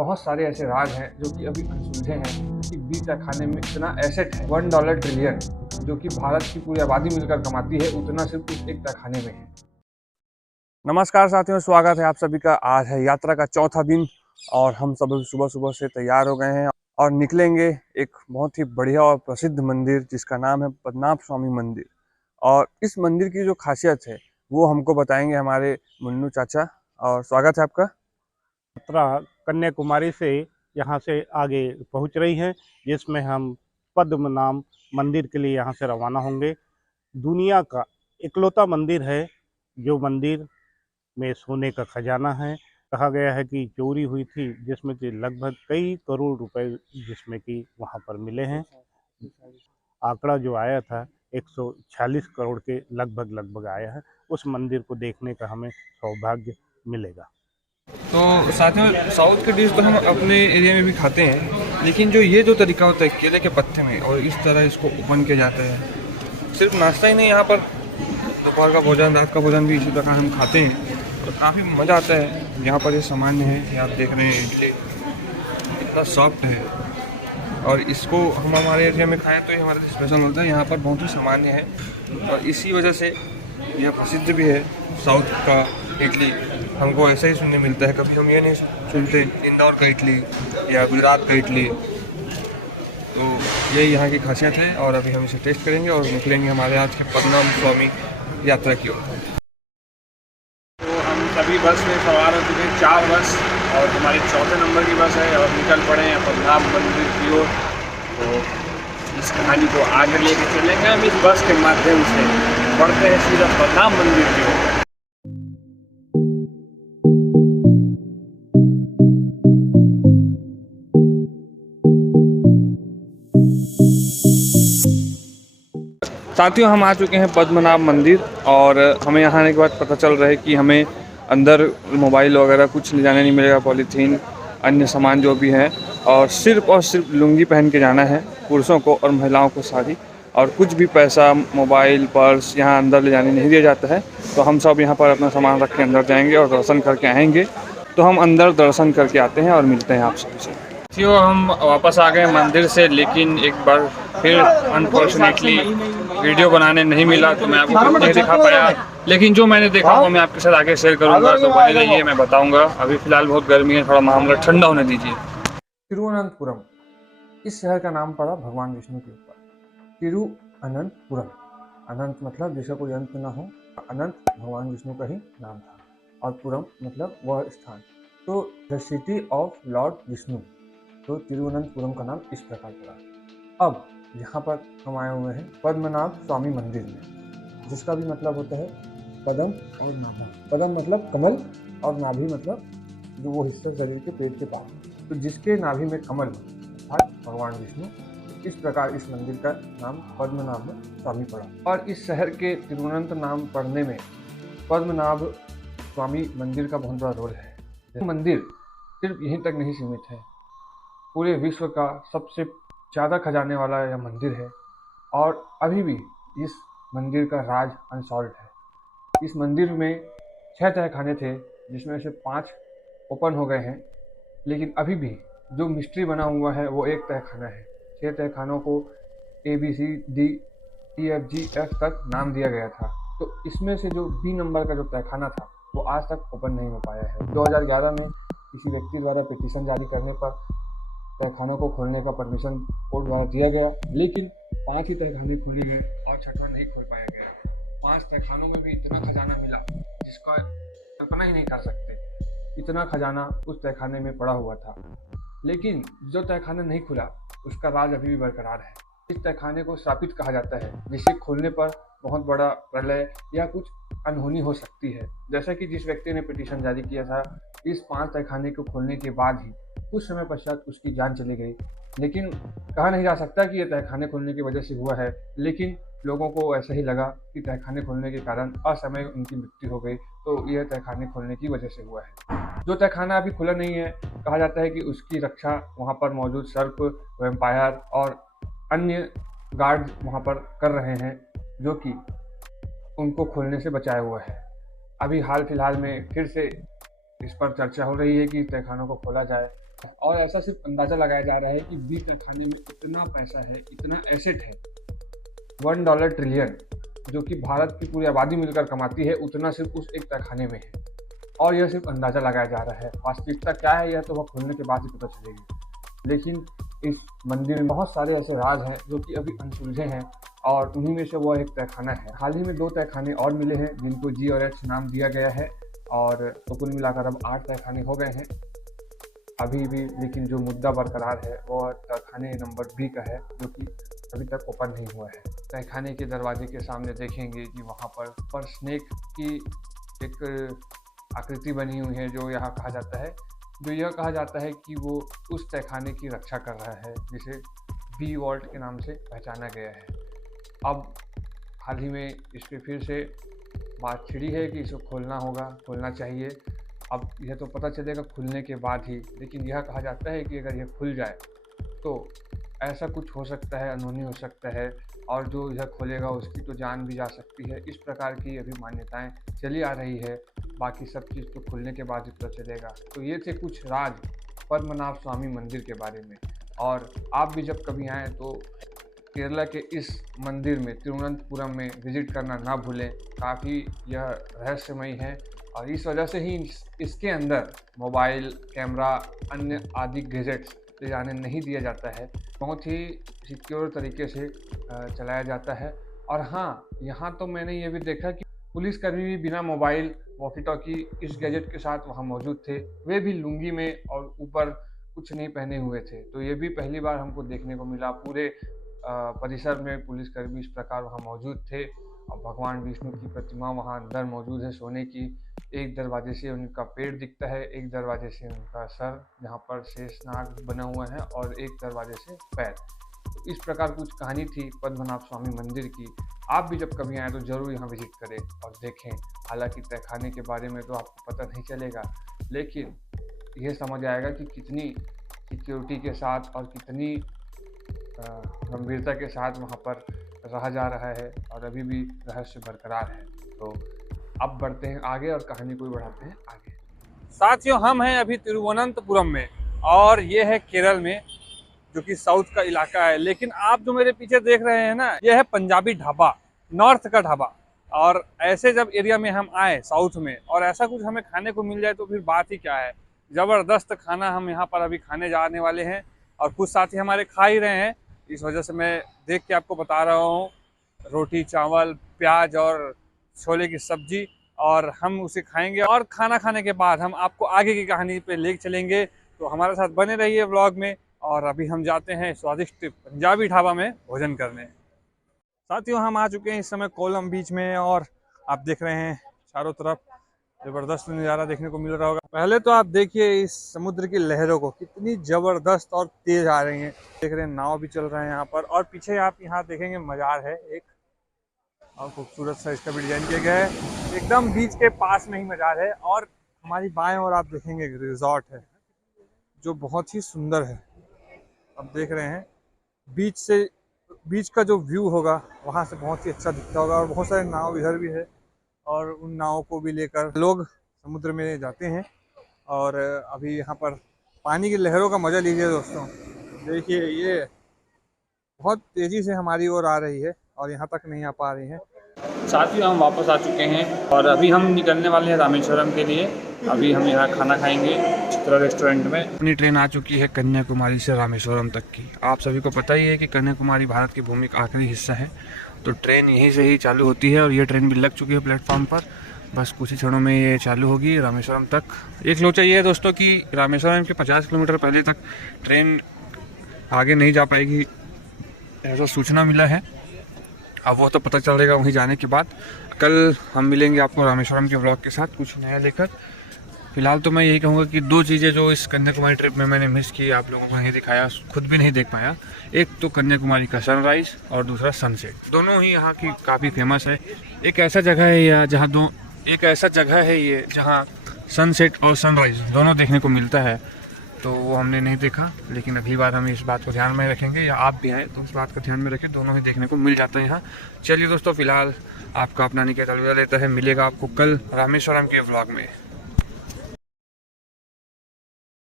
बहुत सारे ऐसे राज हैं जो कि अभी अनसुलझे हैं कि बी तहखाने में इतना एसेट है $1 ट्रिलियन, जो कि भारत की पूरी आबादी मिलकर कमाती है, उतना सिर्फ उस एक तहखाने में है। नमस्कार साथियों, स्वागत है आप सभी का। आज है यात्रा का चौथा दिन और हम सब सुबह सुबह से तैयार हो गए हैं और निकलेंगे एक बहुत ही बढ़िया और प्रसिद्ध मंदिर जिसका नाम है पद्मनाभ स्वामी मंदिर। और इस मंदिर की जो खासियत है वो हमको बताएंगे हमारे मुन्नू चाचा। और स्वागत है आपका। यात्रा कन्याकुमारी से यहाँ से आगे पहुँच रही है, जिसमें हम पद्मनाभ मंदिर के लिए यहाँ से रवाना होंगे। दुनिया का इकलौता मंदिर है जो मंदिर में सोने का खजाना है। कहा गया है कि चोरी हुई थी, जिसमें कि लगभग कई करोड़ रुपए जिसमें कि वहाँ पर मिले हैं। आंकड़ा जो आया था 146 करोड़ के लगभग आया है। उस मंदिर को देखने का हमें सौभाग्य मिलेगा। तो साथियों, साउथ के डिश तो हम अपने एरिया में भी खाते हैं, लेकिन जो ये जो तरीका होता है केले के पत्ते में और इस तरह इसको ओपन किया जाता है, सिर्फ नाश्ता ही नहीं, यहाँ पर दोपहर का भोजन, रात का भोजन भी इसी प्रकार हम खाते हैं और काफ़ी मज़ा आता है। यहाँ पर ये सामान्य है, ये आप देख रहे हैं, इडली इतना सॉफ्ट है और इसको हम हमारे एरिया में खाएँ तो ये हमारे लिए स्पेशल होता है। यहाँ पर बहुत ही सामान्य है और इसी वजह से यह प्रसिद्ध भी है। साउथ का इडली हमको ऐसा ही सुनने मिलता है, कभी हम ये नहीं सुनते इंदौर का इडली या गुजरात का इडली। तो यही यहाँ की खासियत है और अभी हम इसे टेस्ट करेंगे और निकलेंगे हमारे आज के पद्मनाभ स्वामी यात्रा की ओर। तो हम सभी बस में सवार हो चुके हैं, 4 बस, और हमारी चौथे नंबर की बस है और निकल पड़े हैं पद्मनाभ मंदिर की ओर। तो इस कहानी को आगे लेके चलेंगे हम इस बस के माध्यम से, बढ़ते हैं सीधा पद्मनाभ मंदिर की ओर। साथियों, हम आ चुके हैं पद्मनाभ मंदिर और हमें यहाँ आने के बाद पता चल रहा है कि हमें अंदर मोबाइल वगैरह कुछ ले जाने नहीं मिलेगा, पॉलीथीन अन्य सामान जो भी है, और सिर्फ लुंगी पहन के जाना है पुरुषों को, और महिलाओं को साड़ी, और कुछ भी पैसा, मोबाइल, पर्स यहाँ अंदर ले जाने नहीं दिया जाता है। तो हम सब यहाँ पर अपना सामान रख के अंदर जाएंगे और दर्शन करके आएंगे। तो हम अंदर दर्शन करके आते हैं और मिलते हैं आप सभी से। साथियों, हम वापस आ गए मंदिर से, लेकिन एक बार फिर अनफॉर्चुनेटली वीडियो बनाने नहीं मिला तो मैं आपको कुछ नहीं दिखा पाया, लेकिन जो मैंने देखा वो मैं आपके साथ आगे शेयर करूंगा। तो बने रहिए, मैं बताऊंगा। अभी फिलहाल बहुत गर्मी है, थोड़ा मामला ठंडा होने दीजिए। तिरुवनंतपुरम, इस शहर का नाम पड़ा भगवान विष्णु के ऊपर। तिरुअनंतपुरम, अनंत मतलब जिसका कोई अंत ना हो, अनंत भगवान विष्णु का ही नाम था, और पुरम मतलब वह स्थान। तो the city of Lord Vishnu, तो तिरुवनंतपुरम का नाम इस प्रकार पड़ा। अब यहाँ पर हम आए हुए हैं पद्मनाभ स्वामी मंदिर में, जिसका भी मतलब होता है पदम और नाभा। पदम मतलब कमल और नाभि मतलब जो वो हिस्सा शरीर के पेट के पास, तो जिसके नाभि में कमल अर्थात भगवान विष्णु, इस प्रकार इस मंदिर का नाम पद्मनाभ स्वामी पड़ा। और इस शहर के तिरुवनंत नाम पढ़ने में पद्मनाभ स्वामी मंदिर का बहुत बड़ा रोल है। मंदिर सिर्फ यहीं तक नहीं सीमित है, पूरे विश्व का सबसे ज़्यादा खजाने वाला यह मंदिर है और अभी भी इस मंदिर का राज अनसॉल्व्ड है। इस मंदिर में 6 तहखाने थे, जिसमें से 5 ओपन हो गए हैं, लेकिन अभी भी जो मिस्ट्री बना हुआ है वो एक तहखाना है। 6 तहखानों को ABCDEFGF तक नाम दिया गया था, तो इसमें से जो B नंबर का जो तहखाना था वो आज तक ओपन नहीं हो पाया है। 2011 में किसी व्यक्ति द्वारा पिटीशन जारी करने पर तहखानों को खोलने का परमिशन कोर्ट द्वारा दिया गया, लेकिन 5 ही तहखाने खोले गए और 6वां नहीं खोल पाया गया। 5 तहखानों में भी इतना खजाना मिला जिसका कल्पना ही नहीं कर सकते। इतना खजाना उस तहखाने में पड़ा हुआ था, लेकिन जो तहखाना नहीं खुला उसका राज अभी भी बरकरार है। इस तहखाने को श्रापित कहा जाता है, जिसे खोलने पर बहुत बड़ा प्रलय या कुछ अनहोनी हो सकती है। जैसा कि जिस व्यक्ति ने पिटीशन जारी किया था, इस 5 तहखाने को खोलने के बाद ही कुछ समय पश्चात उसकी जान चली गई, लेकिन कहा नहीं जा सकता कि यह तहखाने खोलने की वजह से हुआ है, लेकिन लोगों को ऐसा ही लगा कि तहखाने खोलने के कारण असमय उनकी मृत्यु हो गई, तो यह तहखाने खोलने की वजह से हुआ है। जो तहखाना अभी खुला नहीं है, कहा जाता है कि उसकी रक्षा वहाँ पर मौजूद सर्प, वैम्पायर और अन्य गार्ड वहाँ पर कर रहे हैं, जो कि उनको खोलने से बचाया हुआ है। अभी हाल फिलहाल में फिर से इस पर चर्चा हो रही है कि तहखानों को खोला जाए, और ऐसा सिर्फ अंदाजा लगाया जा रहा है कि बी तहखाने में इतना पैसा है, इतना एसेट है, $1 ट्रिलियन, जो कि भारत की पूरी आबादी मिलकर कमाती है, उतना सिर्फ उस एक तहखाने में है। और यह सिर्फ अंदाजा लगाया जा रहा है, वास्तविकता क्या है यह तो वह खुलने के बाद ही पता चलेगी। लेकिन इस मंदिर में बहुत सारे ऐसे राज हैं जो कि अभी अनसुलझे हैं, और उन्हीं में से वह एक तहखाना है। हाल ही में 2 तहखाने और मिले हैं जिनको G और H नाम दिया गया है, और तो कुल मिलाकर अब 8 तहखाने हो गए हैं अभी भी। लेकिन जो मुद्दा बरकरार है वह तहखाने नंबर B का है, जो कि अभी तक ओपन नहीं हुआ है। तहखाने के दरवाजे के सामने देखेंगे कि वहाँ पर स्नेक की एक आकृति बनी हुई है, जो यहाँ कहा जाता है, जो यह कहा जाता है कि वो उस तहखाने की रक्षा कर रहा है, जिसे बी वॉल्ट के नाम से पहचाना गया है। अब हाल ही में इस पर फिर से बात छिड़ी है कि इसको खोलना होगा, खोलना चाहिए। अब यह तो पता चलेगा खुलने के बाद ही, लेकिन यह कहा जाता है कि अगर यह खुल जाए तो ऐसा कुछ हो सकता है, अनहोनी हो सकता है, और जो यह खोलेगा उसकी तो जान भी जा सकती है। इस प्रकार की अभी मान्यताएं चली आ रही है। बाकी सब चीज़ तो खुलने के बाद ही पता चलेगा। तो ये थे कुछ राज पद्मनाभ स्वामी मंदिर के बारे में। और आप भी जब कभी आएँ तो केरला के इस मंदिर में, तिरुवनंतपुरम में विजिट करना ना भूलें। काफ़ी यह रहस्यमय है, और इस वजह से ही इसके अंदर मोबाइल, कैमरा, अन्य आदि गैजेट्स ले जाने नहीं दिया जाता है। बहुत ही सिक्योर तरीके से चलाया जाता है। और हाँ, यहाँ तो मैंने ये भी देखा कि पुलिसकर्मी भी बिना मोबाइल, वॉकी टॉकी इस गैजेट के साथ वहाँ मौजूद थे। वे भी लुंगी में और ऊपर कुछ नहीं पहने हुए थे। तो ये भी पहली बार हमको देखने को मिला। पूरे परिसर में पुलिसकर्मी इस प्रकार वहाँ मौजूद थे। और भगवान विष्णु की प्रतिमा वहाँ अंदर मौजूद है सोने की। एक दरवाजे से उनका पेट दिखता है, एक दरवाजे से उनका सर, जहाँ पर शेषनाग बना हुआ है, और एक दरवाजे से पैर। तो इस प्रकार कुछ कहानी थी पद्मनाभ स्वामी मंदिर की। आप भी जब कभी आएँ तो ज़रूर यहाँ विजिट करें और देखें। हालांकि तहखाने के बारे में तो आपको पता नहीं चलेगा, लेकिन यह समझ आएगा कि कितनी सिक्योरिटी के साथ और कितनी गंभीरता के साथ वहाँ पर रहा जा रहा है, और अभी भी रहस्य बरकरार है। तो अब बढ़ते हैं आगे और कहानी को भी बढ़ाते हैं आगे। साथियों, हम हैं अभी तिरुवनंतपुरम में, और ये है केरल में, जो कि साउथ का इलाका है। लेकिन आप जो मेरे पीछे देख रहे हैं ना, यह है पंजाबी ढाबा, नॉर्थ का ढाबा। और ऐसे जब एरिया में हम आए साउथ में, और ऐसा कुछ हमें खाने को मिल जाए तो फिर बात ही क्या है। ज़बरदस्त खाना हम यहाँ पर अभी खाने जाने वाले हैं, और कुछ साथी हमारे खा ही रहे हैं। इस वजह से मैं देख के आपको बता रहा हूँ। रोटी, चावल, प्याज और छोले की सब्जी, और हम उसे खाएंगे। और खाना खाने के बाद हम आपको आगे की कहानी पे ले चलेंगे। तो हमारे साथ बने रहिए व्लॉग में। और अभी हम जाते हैं स्वादिष्ट पंजाबी ढाबा में भोजन करने। साथियों, हम आ चुके हैं इस समय कोलम बीच में, और आप देख रहे हैं चारों तरफ ज़बरदस्त नज़ारा देखने को मिल रहा होगा। पहले तो आप देखिए इस समुद्र की लहरों को, कितनी ज़बरदस्त और तेज़ आ रही हैं। देख रहे हैं नाव भी चल रहे हैं यहाँ पर, और पीछे आप यहाँ देखेंगे मज़ार है एक, और खूबसूरत सा इसका भी डिजाइन किया गया है। एकदम बीच के पास में ही मज़ार है, और हमारी बाएं ओर आप देखेंगे रिजॉर्ट है, जो बहुत ही सुंदर है। अब देख रहे हैं बीच का जो व्यू होगा वहाँ से बहुत ही अच्छा दिखता होगा। और बहुत सारे नाव इधर भी है, और उन नावों को भी लेकर लोग समुद्र में जाते हैं। और अभी यहाँ पर पानी की लहरों का मज़ा लीजिए दोस्तों। देखिए, ये बहुत तेज़ी से हमारी ओर आ रही है, और यहाँ तक नहीं आ पा रही है। साथियों, हम वापस आ चुके हैं, और अभी हम निकलने वाले हैं रामेश्वरम के लिए। अभी हम यहाँ खाना खाएंगे चित्रा रेस्टोरेंट में। अपनी ट्रेन आ चुकी है कन्याकुमारी से रामेश्वरम तक की। आप सभी को पता ही है कि कन्याकुमारी भारत की भूमि का आखिरी हिस्सा है, तो ट्रेन यहीं से ही चालू होती है। और ये ट्रेन भी लग चुकी है प्लेटफॉर्म पर, बस कुछ ही क्षणों में ये चालू होगी रामेश्वरम तक। एक लोचा ये है दोस्तों कि रामेश्वरम के 50 किलोमीटर पहले तक ट्रेन आगे नहीं जा पाएगी, ऐसा सूचना मिला है। अब वो तो पता चलेगा वहीं जाने के बाद। कल हम मिलेंगे आपको रामेश्वरम के ब्लॉग के साथ कुछ नया लेकर। फिलहाल तो मैं यही कहूँगा कि 2 चीज़ें जो इस कन्याकुमारी ट्रिप में मैंने मिस की, आप लोगों को नहीं दिखाया, खुद भी नहीं देख पाया। एक तो कन्याकुमारी का सनराइज़, और दूसरा सनसेट। दोनों ही यहाँ की काफ़ी फेमस है। एक ऐसा जगह है ये जहाँ सनसेट और सनराइज़ दोनों देखने को मिलता है, तो वो हमने नहीं देखा। लेकिन अगली बार हम इस बात को ध्यान में रखेंगे, या आप भी आए तो इस बात का ध्यान में रखें, दोनों ही देखने को मिल जाता है यहाँ। चलिए दोस्तों, फिलहाल आपका अपना निकेत अलविदा लेता है। मिलेगा आपको कल रामेश्वरम के व्लॉग में।